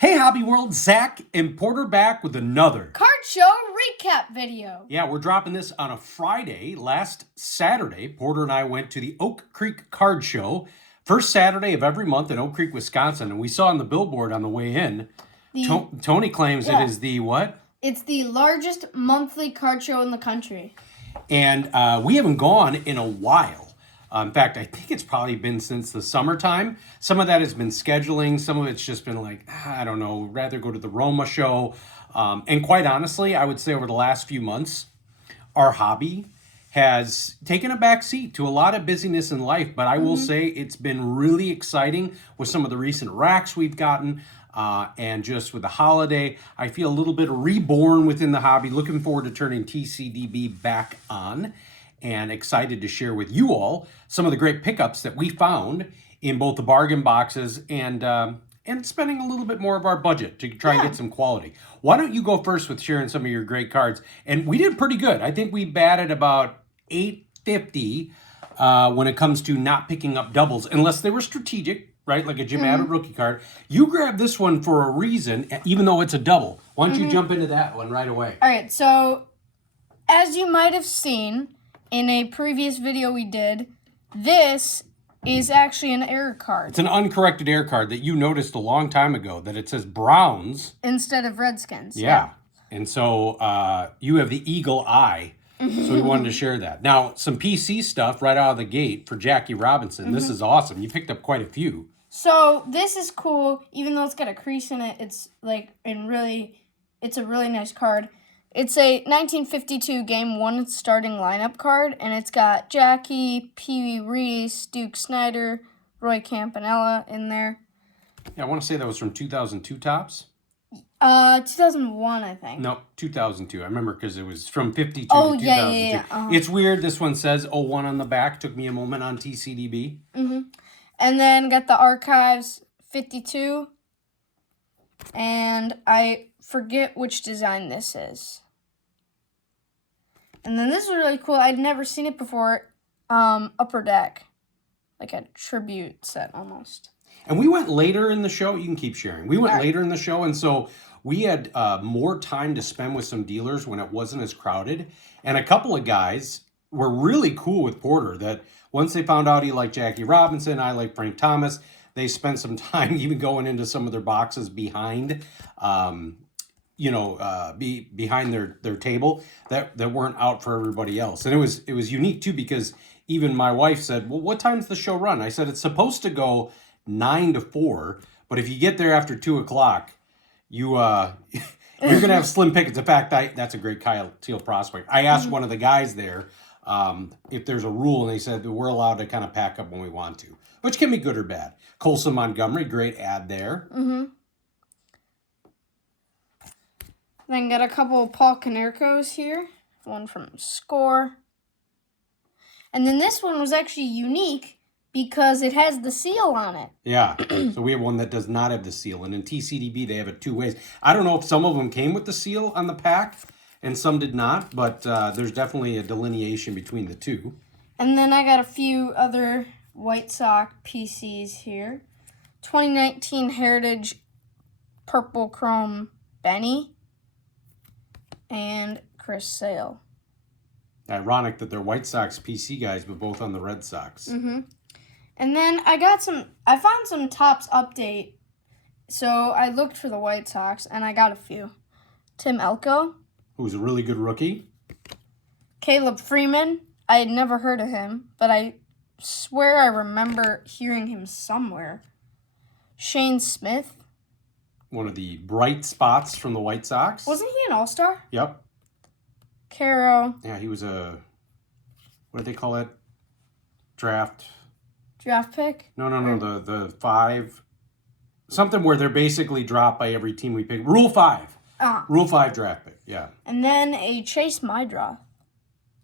Hey Hobby World, Zach and Porter back with another card show recap video. Yeah, we're dropping this on a Friday. Last Saturday, Porter and I went to the Oak Creek Card Show. First Saturday of every month in Oak Creek, Wisconsin. And we saw on the billboard on the way in, Tony claims it is the what? It's the largest monthly card show in the country. And we haven't gone in a while. In fact, I think it's probably been since the summertime. Some of that has been scheduling. Some of it's just been like, I don't know, rather go to the Roma show. And quite honestly, I would say over the last few months, our hobby has taken a back seat to a lot of busyness in life. But I will say it's been really exciting with some of the recent racks we've gotten. And just with the holiday, I feel a little bit reborn within the hobby. Looking forward to turning TCDB back on. And excited to share with you all some of the great pickups that we found in both the bargain boxes and spending a little bit more of our budget to try and get some quality. Why don't you go first with sharing some of your great cards? And we did pretty good. I think we batted about 850 when it comes to not picking up doubles, unless they were strategic, right? Like a Jim Abbott rookie card. You grabbed this one for a reason, even though it's a double. Why don't you jump into that one right away? All right, so as you might have seen in a previous video we did, this is actually an error card. It's an uncorrected error card that you noticed a long time ago that it says Browns instead of Redskins. Yeah. And so you have the eagle eye. So we wanted to share that. Now, some PC stuff right out of the gate for Jackie Robinson. This is awesome. You picked up quite a few. So this is cool, even though it's got a crease in it. It's it's a really nice card. It's a 1952 Game 1 starting lineup card, and it's got Jackie, Pee Wee Reese, Duke Snider, Roy Campanella in there. Yeah, I want to say that was from 2002 Topps. 2001, I think. No, 2002. I remember because it was from 52 to 2002. Yeah. It's weird. This one says 01 on the back. Took me a moment on TCDB. And then got the Archives 52. And I forget which design this is. And then this is really cool. I'd never seen it before. Upper Deck. Like a tribute set almost. And we went later in the show. You can keep sharing. We went later in the show, and so we had more time to spend with some dealers when it wasn't as crowded. And a couple of guys were really cool with Porter that once they found out he liked Jackie Robinson, I like Frank Thomas, they spent some time even going into some of their boxes behind, behind their table that weren't out for everybody else. And it was unique too, because even my wife said, well, what time's the show run? I said, it's supposed to go 9 to 4, but if you get there after 2 o'clock, you're going to have slim pickings. In fact, that's a great Kyle Teal prospect. I asked one of the guys there if there's a rule, and they said that we're allowed to kind of pack up when we want to, which can be good or bad. Colson Montgomery, great ad there. Then got a couple of Paul Konerkos here. One from Score. And then this one was actually unique because it has the seal on it. Yeah, so we have one that does not have the seal. And in TCDB, they have it two ways. I don't know if some of them came with the seal on the pack and some did not, but there's definitely a delineation between the two. And then I got a few other White Sox PCs here. 2019 Heritage Purple Chrome Benny and Chris Sale. Ironic that they're White Sox PC guys, but both on the Red Sox. And then I found some Topps update. So I looked for the White Sox, and I got a few. Tim Elko. Who's a really good rookie. Caleb Freeman. I had never heard of him, but I swear I remember hearing him somewhere. Shane Smith. One of the bright spots from the White Sox. Wasn't he an all-star? Yep. Caro. Yeah, he was a, what do they call it? Draft pick? No, the 5. Something where they're basically dropped by every team we pick. Rule 5. Rule 5 draft pick, yeah. And then a Chase Mydroth.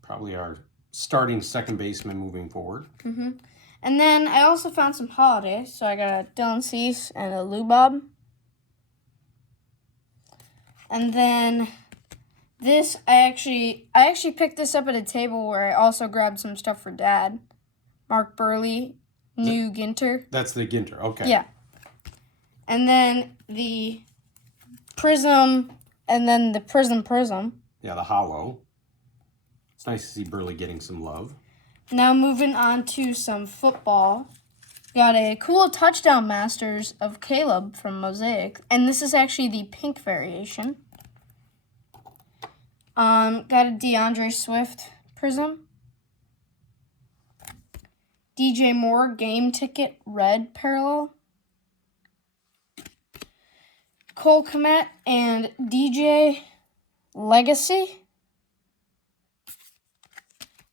Probably our starting second baseman moving forward. And then I also found some holidays. So I got a Dylan Cease and a Lou Bob. And then this, I actually picked this up at a table where I also grabbed some stuff for Dad. Mark Burley, New Ginter. That's the Ginter, okay. Yeah. And then the Prism, and then the Prism. Yeah, the hollow. It's nice to see Burley getting some love. Now moving on to some football. Got a cool touchdown masters of Caleb from Mosaic. And this is actually the pink variation. Got a DeAndre Swift Prism. DJ Moore game ticket red parallel. Cole Kmet and DJ Legacy.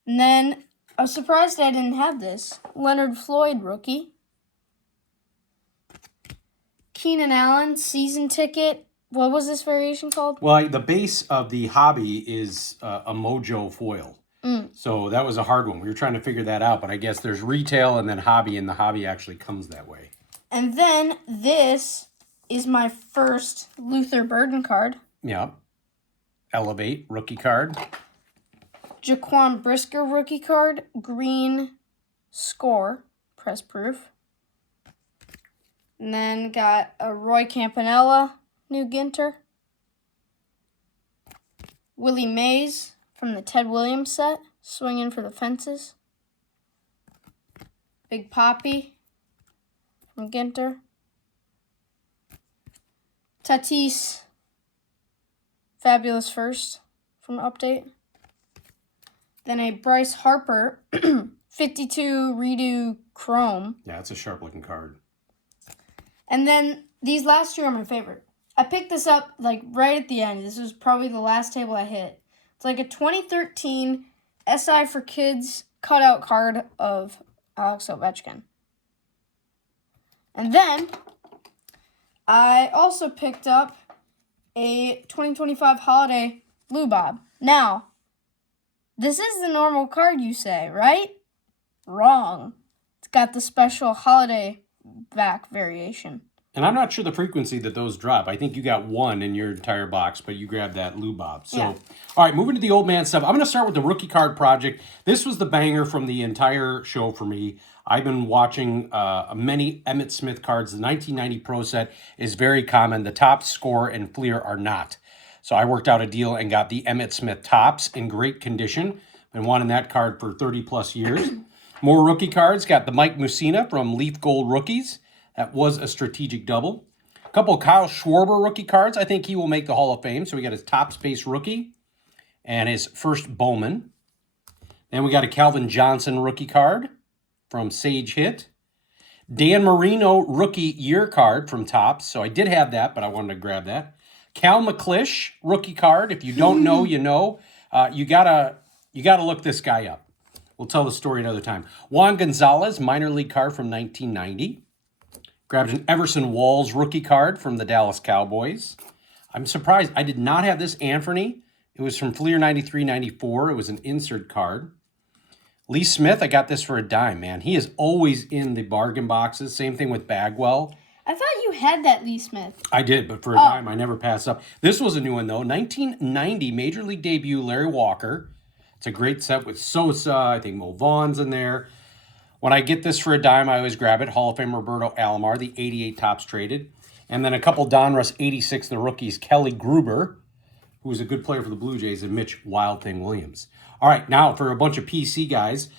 And then I was surprised I didn't have this. Leonard Floyd rookie. Keenan Allen season ticket. What was this variation called? Well, the base of the hobby is a Mojo foil. So that was a hard one. We were trying to figure that out, but I guess there's retail and then hobby, and the hobby actually comes that way. And then this is my first Luther Burden card. Yeah. Elevate rookie card. Jaquan Brisker rookie card. Green score. Press proof. And then got a Roy Campanella new Ginter. Willie Mays from the Ted Williams set. Swinging for the fences. Big Poppy from Ginter. Tatis, Fabulous First from Update. Then a Bryce Harper 52 redo chrome. Yeah, it's a sharp looking card. And then these last two are my favorite. I picked this up like right at the end. This was probably the last table I hit. It's like a 2013 SI for Kids cutout card of Alex Ovechkin. And then I also picked up a 2025 holiday Blue Bob. Now, this is the normal card, you say, right? Wrong. It's got the special holiday back variation. And I'm not sure the frequency that those drop. I think you got one in your entire box, but you grabbed that Lou Bob. So, Yeah. All right, moving to the old man stuff. I'm going to start with the rookie card project. This was the banger from the entire show for me. I've been watching many Emmitt Smith cards. The 1990 Pro set is very common. The Topps Score and Fleer are not. So I worked out a deal and got the Emmitt Smith Topps in great condition. Been wanting that card for 30 plus years. More rookie cards. Got the Mike Mussina from Leaf Gold Rookies. That was a strategic double. A couple of Kyle Schwarber rookie cards. I think he will make the Hall of Fame. So we got his top space rookie and his first Bowman. Then we got a Calvin Johnson rookie card from Sage Hit. Dan Marino rookie year card from Topps. So I did have that, but I wanted to grab that. Cal McClish rookie card. If you don't know, you know. You gotta look this guy up. We'll tell the story another time. Juan Gonzalez minor league card from 1990. Grabbed an Everson Walls rookie card from the Dallas Cowboys. I'm surprised. I did not have this Anthony. It was from Fleer 93-94. It was an insert card. Lee Smith, I got this for a dime, man. He is always in the bargain boxes. Same thing with Bagwell. I thought you had that Lee Smith. I did, but for a dime, I never pass up. This was a new one, though. 1990 Major League debut, Larry Walker. It's a great set with Sosa. I think Mo Vaughn's in there. When I get this for a dime, I always grab it. Hall of Fame Roberto Alomar, the 88 Topps traded. And then a couple Donruss 86, the rookies, Kelly Gruber, who was a good player for the Blue Jays, and Mitch Wild Thing Williams. All right, now for a bunch of PC guys,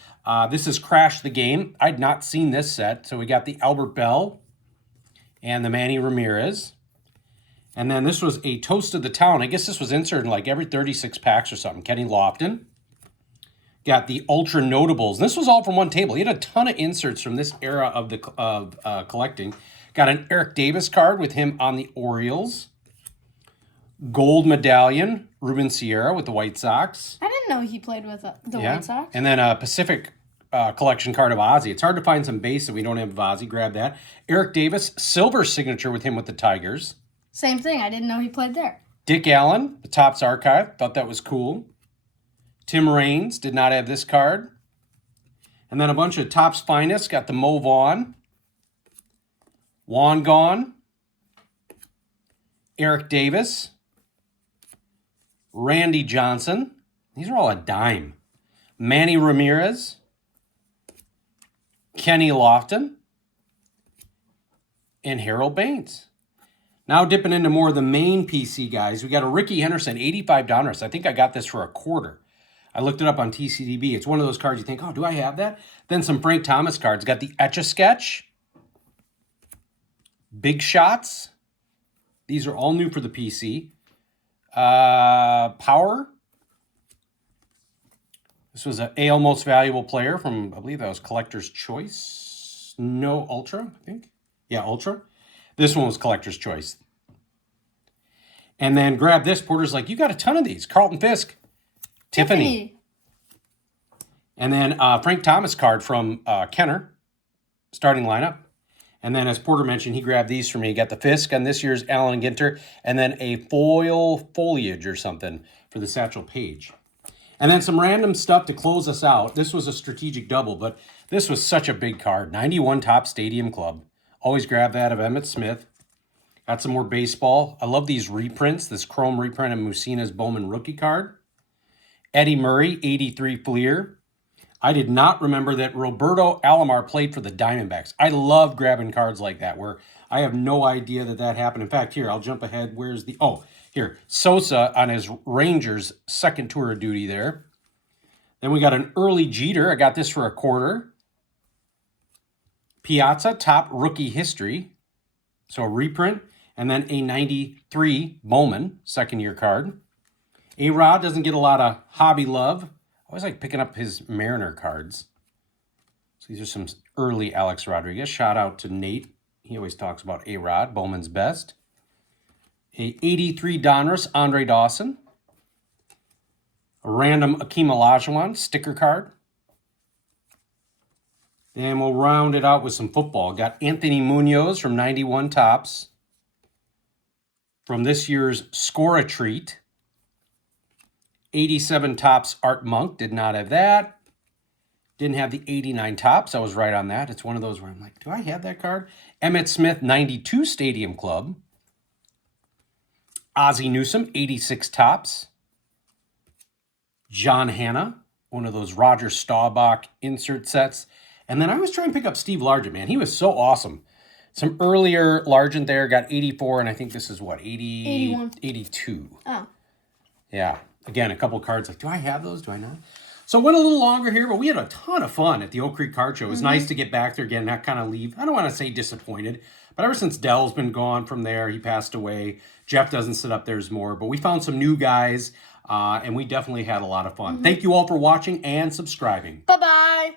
this is Crash the Game. I'd not seen this set. So we got the Albert Bell and the Manny Ramirez. And then this was a Toast of the Town. I guess this was inserted in like every 36 packs or something. Kenny Lofton. Got the Ultra Notables. This was all from one table. He had a ton of inserts from this era of collecting. Got an Eric Davis card with him on the Orioles. Gold medallion, Ruben Sierra with the White Sox. I didn't know he played with the White Sox. And then a Pacific collection card of Ozzy. It's hard to find some base that we don't have of Ozzy. Grab that. Eric Davis, silver signature with him with the Tigers. Same thing. I didn't know he played there. Dick Allen, the Topps Archive. Thought that was cool. Tim Raines did not have this card. And then a bunch of Topps Finest. Got the Mo Vaughn. Juan Gone. Eric Davis. Randy Johnson. These are all a dime. Manny Ramirez. Kenny Lofton. and Harold Baines. Now dipping into more of the main PC guys, we got a Ricky Henderson, $85. I think I got this for a quarter. I looked it up on TCDB. It's one of those cards you think, oh, do I have that? Then some Frank Thomas cards. Got the Etch-a-Sketch, Big Shots. These are all new for the PC. Power. This was an AL Most Valuable Player from, I believe that was Collector's Choice. No, Ultra, I think. Yeah, Ultra. This one was Collector's Choice. And then grab this. Porter's like, you got a ton of these. Carlton Fisk. Tiffany. And then Frank Thomas card from Kenner. Starting lineup. And then as Porter mentioned, he grabbed these for me. He got the Fisk on this year's Allen Ginter. And then a foil foliage or something for the Satchel Paige. And then some random stuff to close us out. This was a strategic double, but this was such a big card. 91 Top Stadium Club. Always grab that of Emmitt Smith. Got some more baseball. I love these reprints. This chrome reprint of Musina's Bowman rookie card. Eddie Murray, 83 Fleer. I did not remember that Roberto Alomar played for the Diamondbacks. I love grabbing cards like that where I have no idea that that happened. In fact, here, I'll jump ahead. Where's the... Oh, here. Sosa on his Rangers second tour of duty there. Then we got an early Jeter. I got this for a quarter. Piazza, top rookie history. So a reprint. And then a 93 Bowman, second year card. A-Rod doesn't get a lot of hobby love. I always like picking up his Mariner cards. So these are some early Alex Rodriguez. Shout out to Nate. He always talks about A-Rod, Bowman's best. A 83 Donruss, Andre Dawson. A random Akeem Olajuwon sticker card. And we'll round it out with some football. Got Anthony Munoz from 91 Tops. From this year's Score a Treat. 87 Tops Art Monk. Did not have that. Didn't have the 89 Tops. I was right on that. It's one of those where I'm like, do I have that card? Emmitt Smith, 92 Stadium Club. Ozzie Newsome, 86 Tops. John Hanna, one of those Roger Staubach insert sets. And then I was trying to pick up Steve Largent, man. He was so awesome. Some earlier Largent there, got 84, and I think this is what, 81. 82. Oh. Yeah. Again, a couple cards like, do I have those? Do I not? So it went a little longer here, but we had a ton of fun at the Oak Creek Card Show. It was nice to get back there again, not kind of leave. I don't want to say disappointed, but ever since Dell's been gone from there, he passed away. Jeff doesn't sit up there as more, but we found some new guys, and we definitely had a lot of fun. Thank you all for watching and subscribing. Bye-bye.